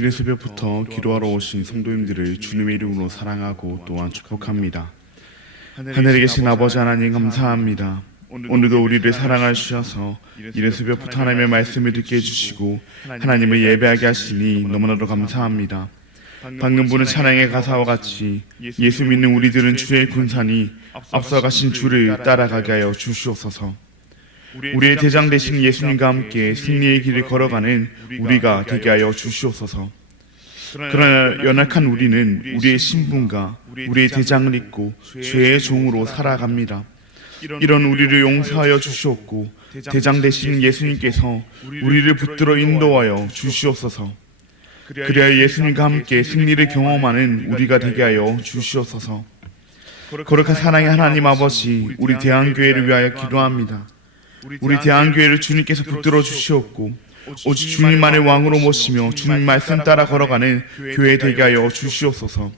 이른 새벽부터 기도하러 오신 성도님들을 주님의 이름으로 사랑하고 또한 축복합니다. 하늘에 계신 아버지 하나님 감사합니다. 오늘도 우리를 사랑하여 주셔서 이른 새벽부터 하나님의 말씀을 듣게 해주시고 하나님을 예배하게 하시니 너무나도 감사합니다. 방금 부른 찬양의 가사와 같이 예수 믿는 우리들은 주의 군산이 앞서가신 주를 따라가게 하여 주시옵소서. 우리의 대장 되신 예수님과 함께 승리의 길을 걸어가는 우리가 되게 하여 주시옵소서. 그러나 연약한 우리는 우리의 신분과 우리의 대장을 잊고 죄의 종으로 살아갑니다. 이런 우리를 용서하여 주시옵고 대장 되신 예수님께서 우리를 붙들어 인도하여 주시옵소서. 그래야 예수님과 함께 승리를 경험하는 우리가 되게 하여 주시옵소서. 거룩한 사랑의 하나님 아버지, 우리 대한교회를 위하여 기도합니다. 우리 대한교회를 주님께서 붙들어 주시옵고 오직 주님만의 왕으로 모시며 주님 말씀 따라 걸어가는 교회 되게 하여 주시옵소서.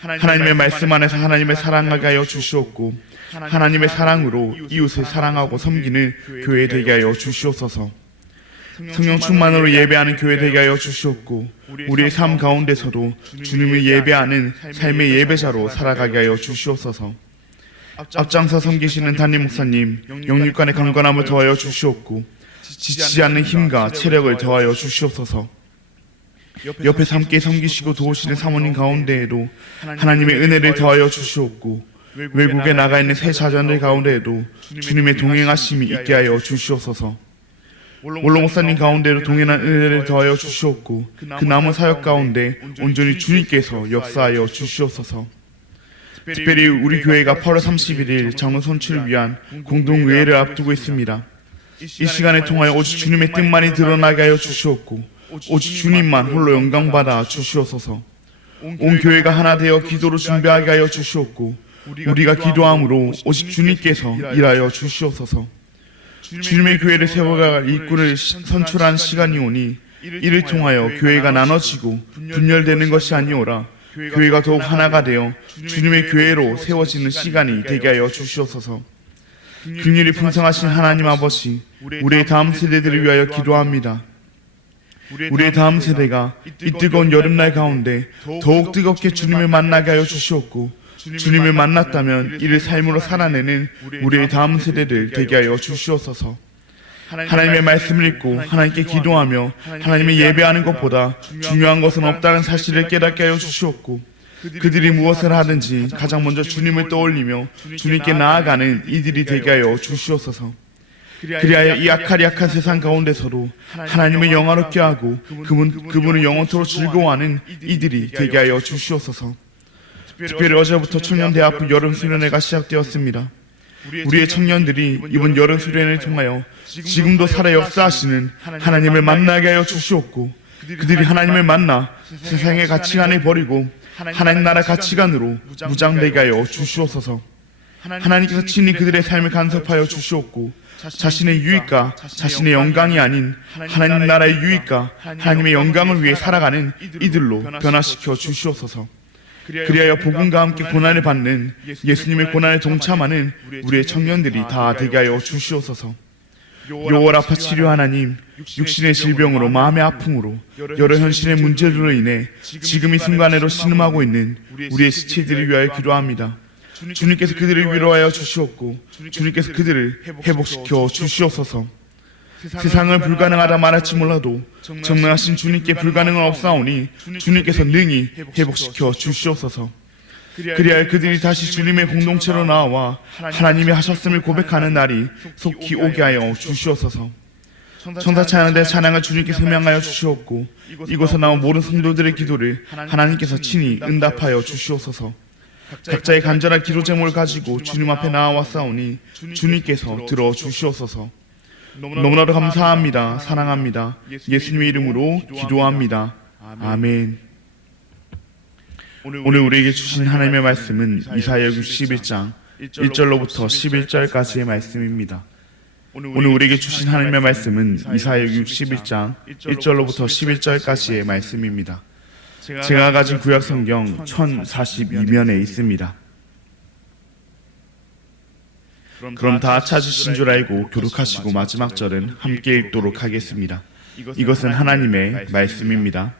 하나님의 말씀 안에서 하나님을 사랑하게 하여 주시옵고 하나님의 사랑으로 이웃을 사랑하고 섬기는 교회 되게 하여 주시옵소서. 성령 충만으로 예배하는 교회 되게 하여 주시옵고 우리의 삶 가운데서도 주님을 예배하는 삶의 예배자로 살아가게 하여 주시옵소서. 앞장서 섬기시는 담임 목사님 영육간의 강건함을 더하여 주시옵고 지치지 않는 힘과 체력을 더하여 주시옵소서. 옆에서 함께 섬기시고 도우시는 사모님 가운데에도 하나님의 은혜를 더하여 주시옵고 외국에 나가 있는 새 자녀들 가운데에도 주님의 동행하심이 있게 하여 주시옵소서. 원로 목사님 가운데로 동행한 은혜를 더하여 주시옵고 그 남은 사역 가운데 온전히 주님께서 역사하여 주시옵소서. 특별히 우리 교회가 8월 31일 장로 선출을 위한 공동의회를 앞두고 있습니다. 이 시간을 통하여 오직 주님의 뜻만이 드러나게 하여 주시옵고 오직 주님만 홀로 영광받아 주시옵소서. 온 교회가 하나 되어 기도로 준비하게 하여 주시옵고 우리가 기도함으로 오직 주님께서 일하여 주시옵소서. 주님의 교회를 세워갈 일꾼을 선출한 시간이 오니 이를 통하여 교회가 나눠지고 분열되는 것이 아니오라 교회가 더욱 하나가 되어 주님의 교회로 세워지는 시간이 되게 하여 주시옵소서. 긍휼이 풍성하신 하나님 아버지, 우리의 다음 세대들을 위하여 기도합니다. 우리의 다음 세대가 이 뜨거운 여름날 가운데 더욱 뜨겁게 주님을 만나게 하여 주시옵고 주님을 만났다면 이를 삶으로 살아내는 우리의 다음 세대들 되게 하여 주시옵소서. 하나님의 말씀을 읽고 하나님께 기도하며 하나님의 예배하는 것보다 중요한 것은 없다는 사실을 깨닫게 하여 주시옵고 그들이 무엇을 하든지 가장 먼저 주님을 떠올리며 주님께 나아가는 이들이 되게 하여 주시옵소서. 그리하여 이 약한 세상 가운데서도 하나님을 영화롭게 하고 그분을 영원토록 즐거워하는 이들이 되게 하여 주시옵소서. 특별히 어제부터 청년대학부 여름수련회가 시작되었습니다. 우리의 청년들이 이번 여름수련회를 통하여 지금도 살아 역사하시는 하나님을 만나게 하여 주시옵고 그들이 하나님을 만나 세상의 가치관을 버리고 하나님 나라 가치관으로 무장되게 하여 주시옵소서. 하나님께서 친히 그들의 삶을 간섭하여 주시옵고 자신의 유익과 자신의 영광이 아닌 하나님 나라의 유익과 하나님의 영광을 위해 살아가는 이들로 변화시켜 주시옵소서. 그리하여 복음과 함께 고난을 받는 예수님의 고난에 동참하는 우리의 청년들이 다 되게 하여 주시옵소서. 요월아파 치료 하나님, 육신의 질병으로 마음의 아픔으로 여러 현실의 문제들로 인해 지금 이 순간에도 신음하고 있는 우리의 지체들을 위하여 기도합니다. 주님께서 그들을 위로하여 주시옵고 주님께서 그들을 회복시켜 주시옵소서. 세상은 불가능하다 말할지 몰라도 전능하신 주님께 불가능은 없사오니 주님께서 능히 회복시켜 주시옵소서. 그리하여 그들이 다시 주님의 공동체로 나와 하나님이 하셨음을 고백하는 날이 속히 오게 하여 주시옵소서. 천사 찬양대 찬양을 주님께 설명하여 주시옵고 이곳에 나온 모든 성도들의 기도를 하나님께서 친히 응답하여 주시옵소서. 각자의 간절한 기도 제목을 가지고 주님 앞에 나아왔사오니 주님께서 들어주시옵소서. 너무나도 감사합니다. 사랑합니다. 예수님의 이름으로 기도합니다. 아멘. 오늘 우리에게 주신 하나님의 말씀은 이사야 61장 1절로부터 11절까지의 말씀입니다. 오늘 우리에게 주신 하나님의 말씀은 이사야 61장 1절로부터 11절까지의 말씀입니다. 제가 가진 구약 성경 1042면에 있습니다. 그럼 다 찾으신 줄 알고 교독하시고 마지막 절은 함께 읽도록 하겠습니다. 이것은 하나님의 말씀입니다.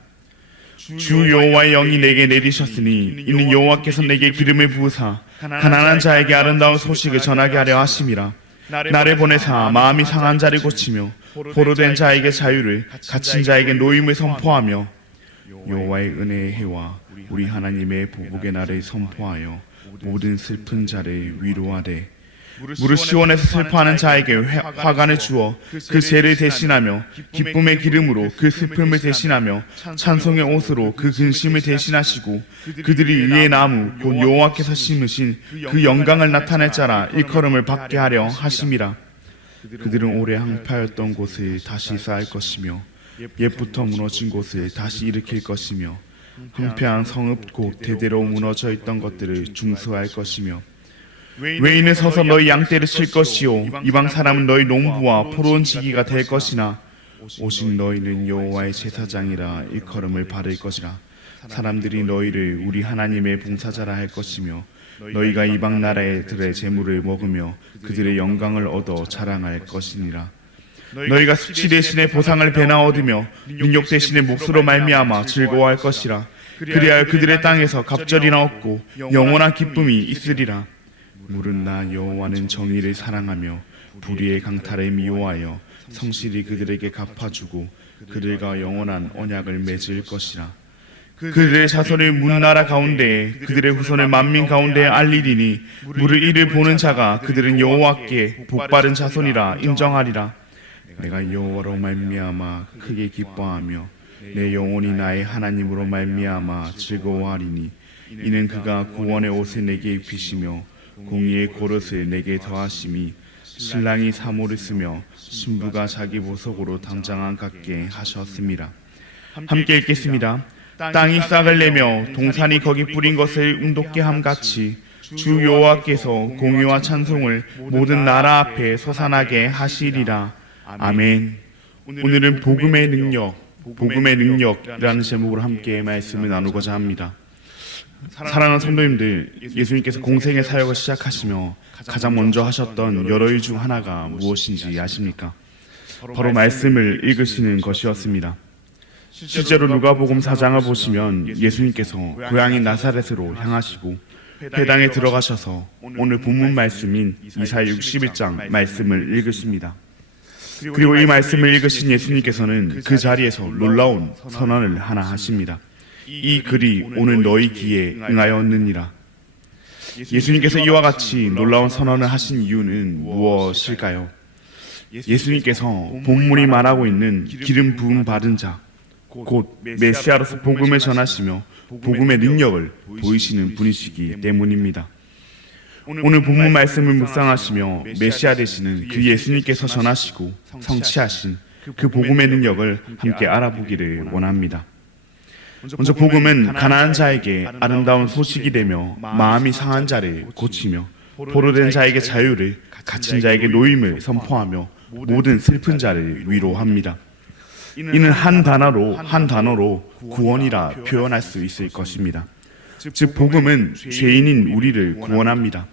주 여호와의 영이 내게 내리셨으니 이는 여호와께서 내게 기름을 부으사 가난한 자에게 아름다운 소식을 전하게 하려 하심이라. 나를 보내사 마음이 상한 자를 고치며 포로된 자에게 자유를, 갇힌 자에게 노임을 선포하며 여호와의 은혜의 해와 우리 하나님의 보복의 날을 선포하여 모든 슬픈 자를 위로하되 무릇 시온에서 슬퍼하는 자에게 화관을 주어 그 죄를 대신하며 기쁨의 기름으로 그 슬픔을 대신하며 찬송의 옷으로 그 근심을 대신하시고 그들이 위의 나무 곧 여호와께서 심으신 그 영광을 나타낼 자라 일컬음을 받게 하려 하심이라. 그들은 오래 항파였던 곳을 다시 쌓을 것이며 옛부터 무너진 곳을 다시 일으킬 것이며 황폐한 성읍 곧 대대로 무너져 있던 것들을 중수할 것이며 외인은 서서 너희 양떼를 칠 것이요 이방 사람은 너희 농부와 포로원 지기가 될 것이나 오직 너희는 여호와의 제사장이라 일컬음을 받을 것이라. 사람들이 너희를 우리 하나님의 봉사자라 할 것이며 너희가 이방 나라들의 재물을 먹으며 그들의 영광을 얻어 자랑할 것이니라. 너희가 수치 대신에 보상을 배나 얻으며 능력 대신에 몫으로 말미암아 즐거워할 것이라. 그리하여 그들의 땅에서 갑절이나 얻고 영원한 기쁨이 있으리라. 무릇 나 여호와는 정의를 사랑하며 불의의 강탈을 미워하여 성실히 그들에게 갚아주고 그들과 영원한 언약을 맺을 것이라. 그들의 자손을 문나라 가운데에 그들의 후손을 만민 가운데에 알리리니 무릇 이를 보는 자가 그들은 여호와께 복받은 자손이라 인정하리라. 내가 여호와로 말미암아 크게 기뻐하며 내 영혼이 나의 하나님으로 말미암아 즐거워하리니 이는 그가 구원의 옷을 내게 입히시며 공의의 고릇을 내게 더하심이 신랑이 사모를 쓰며 신부가 자기 보석으로 담장한 같게 하셨습니다. 함께 읽겠습니다. 땅이 싹을 내며 동산이 거기 뿌린 것을 운돋게 함같이 주 여호와께서 공의와 찬송을 모든 나라 앞에 솟아나게 하시리라. 아멘. 오늘은 복음의 능력이라는 제목으로 함께 말씀을 나누고자 합니다. 사랑하는 성도님들, 예수님께서 공생의 사역을 시작하시며 가장 먼저 하셨던 여러 일 중 하나가 무엇인지 아십니까? 바로 말씀을 읽으시는 것이었습니다. 실제로 누가복음 4장을 보시면 예수님께서 고향인 나사렛으로 향하시고 회당에 들어가셔서 오늘 본문 말씀인 이사야 61장 말씀을 읽으십니다. 그리고 이 말씀을 읽으신 예수님께서는 그 자리에서 놀라운 선언을 하나 하십니다. 이 글이 오늘 너희 귀에 응하였느니라. 예수님께서 이와 같이 놀라운 선언을 하신 이유는 무엇일까요? 예수님께서 본문이 말하고 있는 기름 부음 받은 자, 곧 메시아로서 복음을 전하시며 복음의 능력을 보이시는 분이시기 때문입니다. 오늘 본문 말씀을 묵상하시며 메시아 되시는 그 예수님께서 전하시고 성취하신 그 복음의 능력을 함께 알아보기를 원합니다. 먼저 복음은 가난한 자에게 아름다운 소식이 되며 마음이 상한 자를 고치며 포로된 자에게 자유를, 갇힌 자에게 노임을 선포하며 모든 슬픈 자를 위로합니다. 이는 한 단어로 구원이라 표현할 수 있을 것입니다. 즉 복음은 죄인인 우리를 구원합니다.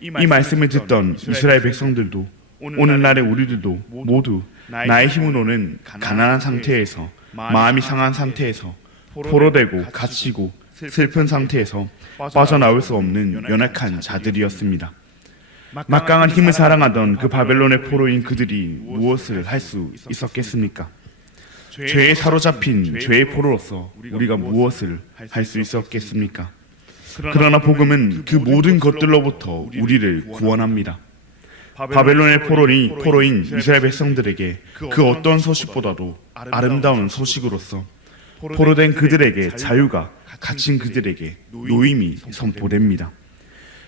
이 말씀을 듣던 이스라엘 백성들도 오늘날의 우리들도 모두 나의 힘으로는 가난한 상태에서, 마음이 상한 상태에서, 포로되고 갇히고 슬픈 상태에서 빠져나올 수 없는 연약한 자들이었습니다. 막강한 힘을 사랑하던 그 바벨론의 포로인 그들이 무엇을 할 수 있었겠습니까? 죄에 사로잡힌 죄의 포로로서 우리가 무엇을 할 수 있었겠습니까? 그러나 복음은 그 모든 것들로부터 우리를 구원합니다. 바벨론의 포로인 이스라엘 백성들에게 그 어떤 소식보다도 아름다운 소식으로서 포로된 그들에게 자유가, 갇힌 그들에게 노임이 선포됩니다.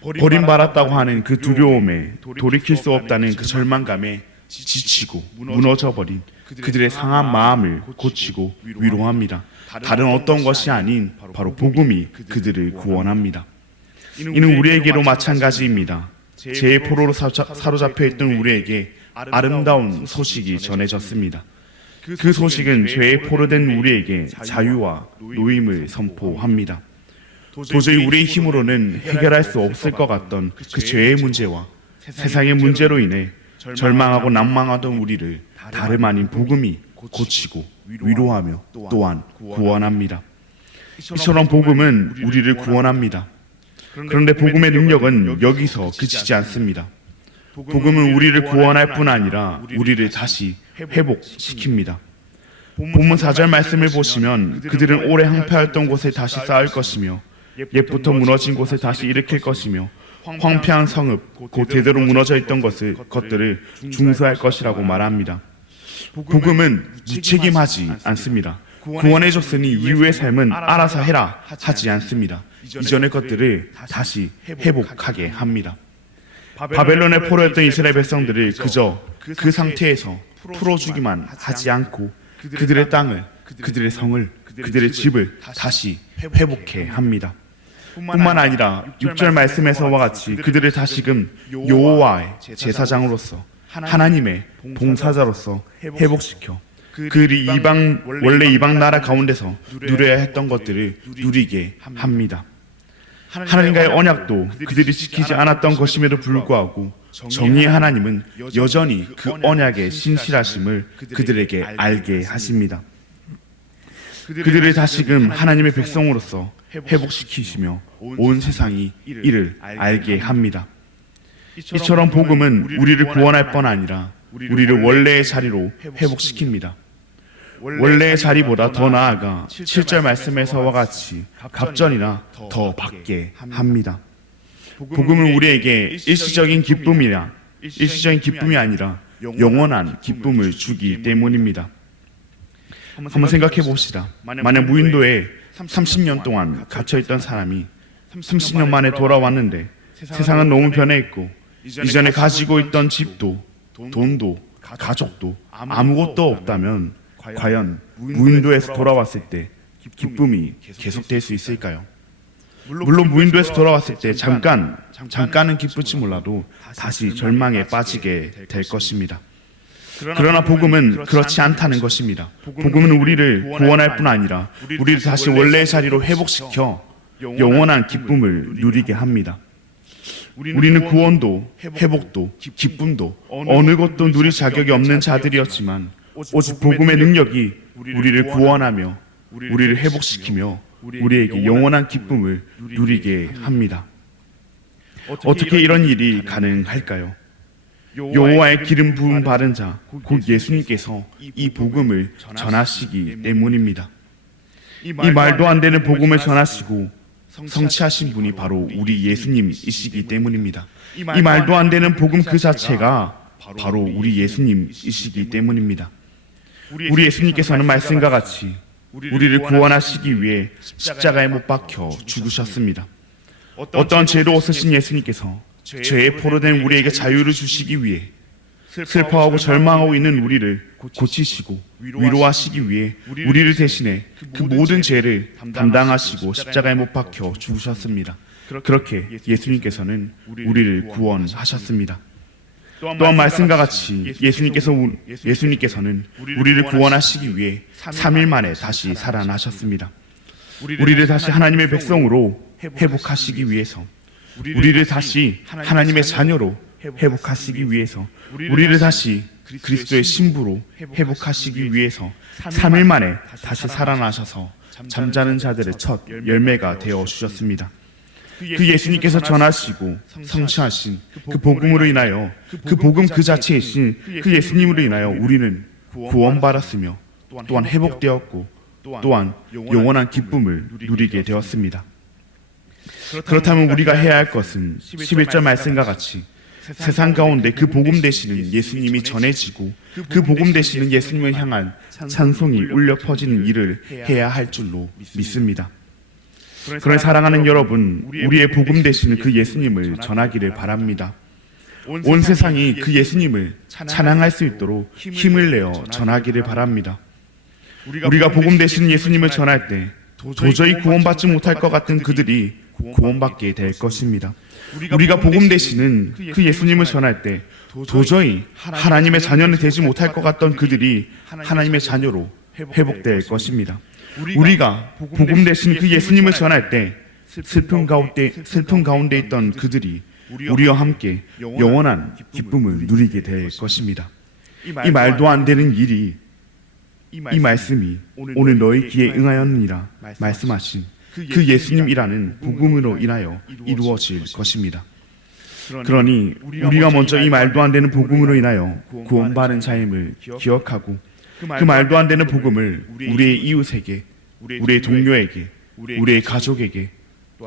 버림받았다고 하는 그 두려움에, 돌이킬 수 없다는 그 절망감에 지치고 무너져버린 그들의 상한 마음을 고치고 위로합니다. 다른 어떤 것이 아닌 바로 복음이 그들을 구원합니다. 이는 우리에게도 마찬가지입니다. 죄의 포로로 사로잡혀 있던 우리에게 아름다운 소식이 전해졌습니다. 그 소식은 죄에 포로된 우리에게 자유와 노임을 선포합니다. 도저히 우리의 힘으로는 해결할 수 없을 것 같던 그 죄의 문제와 세상의 문제로 인해 절망하고 난망하던 우리를 다름 아닌 복음이 고치고 위로하며 또한 구원합니다. 이처럼 복음은 우리를 구원합니다. 그런데 복음의 능력은 여기서 그치지 않습니다. 복음은 우리를 구원할 뿐 아니라 우리를 다시 회복시킵니다. 본문 4절 말씀을 보시면 그들은 오래 황폐했던 곳에 다시 쌓을 것이며 옛부터 무너진 곳에 다시 일으킬 것이며 황폐한 성읍 곧 대대로 무너져 있던 것들을 중수할 것이라고 말합니다. 복음은 무책임하지 않습니다. 구원해줬으니 이후의 삶은 알아서 해라 하지 않습니다. 이전의 것들을 다시 회복하게 합니다. 바벨론의 포로였던 이스라엘 백성들을 그저 그 상태에서 풀어주기만 하지 않고 그들의 땅을, 그들의 성을, 그들의 집을 다시 회복해 합니다. 뿐만 아니라 6절 말씀에서와 같이 그들을 다시금 여호와의 제사장으로서 하나님의 봉사자로서 회복시켜 그들이 원래 이방 나라 가운데서 누려야 했던 것들을 누리게 합니다. 하나님과의 언약도 그들이 지키지 않았던 것임에도 불구하고 정의의 하나님은 여전히 그 언약의 신실하심을 그들에게 알게 하십니다. 그들을 다시금 하나님의 백성으로서 회복시키시며 온 세상이 이를 알게 합니다. 이처럼 복음은 우리를 구원할 뿐 아니라 우리를 원래의 자리로 회복시킵니다. 원래의 자리보다 더 나아가 7절 말씀에서와 같이 갑전이나 더 받게 합니다. 복음은 우리에게 일시적인 기쁨이 아니라 영원한 기쁨을 주기 때문입니다. 한번 생각해 봅시다. 만약 무인도에 30년 동안 갇혀있던 사람이 30년 만에 돌아왔는데 세상은 너무 변해있고 이전에 가지고 있던 집도 돈도 가족도 아무것도 없다면 과연 무인도에서 돌아왔을 때 기쁨이 계속될 수 있을까요? 물론 무인도에서 돌아왔을 때 잠깐은 기쁠지 몰라도 다시 절망에 빠지게 될 것입니다. 그러나 복음은 그렇지 않다는 것입니다. 복음은 우리를 구원할 뿐 아니라 우리를 다시 원래의 자리로 회복시켜 영원한 기쁨을 누리게 합니다. 우리는 구원도 회복도 기쁨도 어느 것도 누릴 자격이 없는 자들이었지만 오직 복음의 능력이 우리를 구원하며 우리를 회복시키며 우리에게 영원한 기쁨을 누리게 합니다. 어떻게 이런 일이 가능할까요? 여호와의 기름 부음 받은 자, 곧 예수님께서 이 복음을 전하시기 때문입니다. 이 말도 안 되는 복음을 전하시고 성취하신 분이 바로 우리 예수님이시기 때문입니다. 이 말도 안 되는 복음 그 자체가 바로 우리 예수님이시기 때문입니다. 우리 예수님께서는 말씀과 같이 우리를 구원하시기 위해 십자가에 못 박혀 죽으셨습니다. 어떤 죄도 없으신 예수님께서 죄에 포로된 우리에게 자유를 주시기 위해 슬퍼하고 절망하고 있는 우리를 고치시고 위로하시기 위해 우리를 대신해 그 모든 죄를 담당하시고 십자가에 못 박혀 죽으셨습니다. 그렇게 예수님께서는 우리를 구원하셨습니다. 또한 말씀과 같이 예수님께서는 우리를 구원하시기 위해 3일 만에 다시 살아나셨습니다. 우리를 다시 하나님의 백성으로 회복하시기 위해서, 우리를 다시 하나님의 자녀로 회복하시기 위해서, 우리를 다시 그리스도의 신부로 회복하시기 위해서 3일 만에 다시 살아나셔서 잠자는 자들의 첫 열매가 되어 주셨습니다. 그 예수님께서 전하시고 성취하신 그 복음으로 인하여, 그 복음 그 자체이신 그 예수님으로 인하여 우리는 구원받았으며 또한 회복되었고 또한 영원한 기쁨을 누리게 되었습니다. 그렇다면 우리가 해야 할 것은 11절 말씀과 같이 세상 가운데 그 복음 되시는 예수님이 전해지고 그 복음 되시는 예수님을 향한 찬송이 울려 퍼지는 일을 해야 할 줄로 믿습니다. 그러니 사랑하는 여러분, 우리의 복음 되시는 그 예수님을 전하기를 바랍니다. 온 세상이 그 예수님을 찬양할 수 있도록 힘을 내어 전하기를 바랍니다. 우리가 복음 되시는 예수님을 전할 때 도저히 구원받지 못할 것 같은 그들이 구원받게 될 것입니다. 우리가 복음 되시는 그 예수님을 전할 때 도저히 하나님의 자녀는 되지 못할 것 같던 그들이 하나님의 자녀로 회복될 것입니다. 우리가 복음 되신 그 예수님을 전할 때 슬픔 가운데 있던 그들이 우리와 함께 영원한 기쁨을 누리게 될 것입니다. 이 말도 안 되는 일이 이 말씀이 오늘 너희 귀에 응하였느니라 말씀하신 그 예수님이라는 복음으로 인하여 이루어질 것입니다. 그러니 우리가 먼저 이 말도 안 되는 복음으로 인하여 구원받은 자임을 기억하고 그 말도 안 되는 복음을 우리의 이웃에게, 우리의 동료에게, 우리의 가족에게,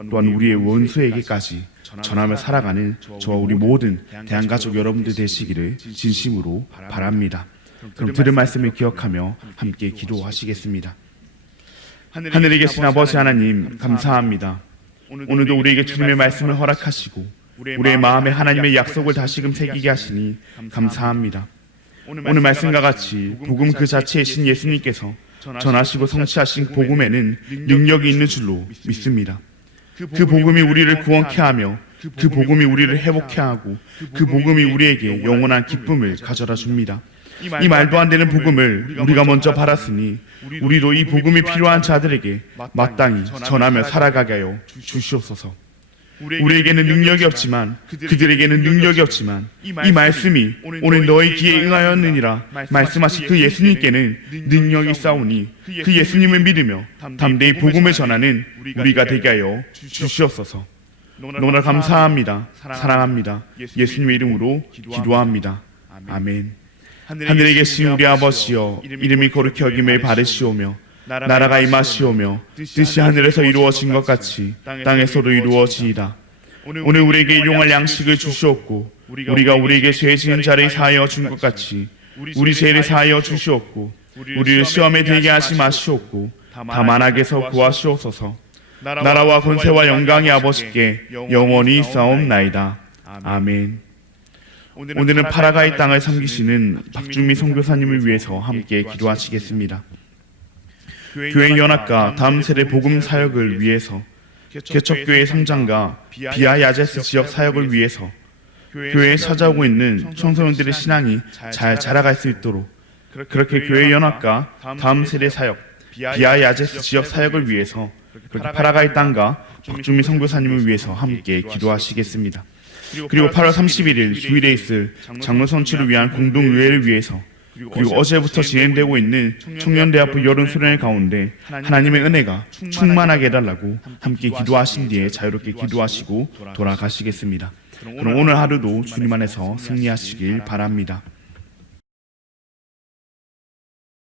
또한 우리의 원수에게까지 전하며 살아가는 저와 우리 모든 대한가족 여러분들 되시기를 진심으로 바랍니다. 그럼 들은 말씀을 기억하며 함께 기도하시겠습니다. 하늘에 계신 아버지 하나님, 감사합니다. 오늘도 우리에게 주님의 말씀을 허락하시고 우리의 마음에 하나님의 약속을 다시금 새기게 하시니 감사합니다. 오늘 말씀과 같이 복음 그 자체이신 예수님께서 전하시고 성취하신 복음에는 능력이 있는 줄로 믿습니다. 그 복음이 우리를 구원케 하며 그 복음이 우리를 회복케 하고 그 복음이 우리에게 영원한 기쁨을 가져다 줍니다. 이 말도 안 되는 복음을 우리가 먼저 받았으니 우리도 이 복음이 필요한 자들에게 마땅히 전하며 살아가게 하여 주시옵소서. 우리에게는 능력이 없지만 그들에게는 능력이 없지만 이 말씀이 오늘 너희 귀에 응하였느니라 말씀하신 그 예수님께는 능력이 있사오니 그 예수님을 믿으며 담대히 복음을 전하는 우리가 되게 하여 주시옵소서. 너무나 감사합니다. 사랑합니다. 예수님의 이름으로 기도합니다. 아멘. 하늘에 계신 우리 아버지여, 이름이 거룩히 여김을 받으시오며 나라가 임하시오며 뜻이 하늘에서 이루어진 것 같이 땅에서도 이루어지이다. 오늘 우리에게 일용할 양식을 주시옵고 우리가 우리에게 죄 지은 자를 사하여 준 것 같이 우리 죄를 사하여 주시옵고 우리를 시험에 들게 하지 마시옵고 다만 악에서 구하시옵소서. 나라와 권세와 영광이 아버지께 영원히 있사옵나이다. 아멘. 오늘은 파라과이 땅을 섬기시는 박준미 선교사님을 위해서 함께 기도하시겠습니다. 교회 연합과 다음 세대 복음 사역을 위해서, 개척교회 성장과 비아 야제스 지역 사역을 위해서, 교회에 찾아오고 있는 청소년들의 신앙이 잘 자라갈 수 있도록 그렇게 교회 연합과 다음 세대 사역, 비아 야제스 지역 사역을 위해서, 그렇게 파라과이 땅과 박준미 선교사님을 위해서 함께 기도하시겠습니다. 그리고 8월 31일 주일에 있을 장로 선출을 위한 공동의회를 위해서, 그리고 어제부터 진행되고 있는 청년대학부 여론수련회 가운데 하나님의 은혜가 충만하게 해달라고 함께 기도하신 뒤에 자유롭게 기도하시고 돌아가시겠습니다. 그럼 오늘 하루도 주님 안에서 승리하시길 바랍니다.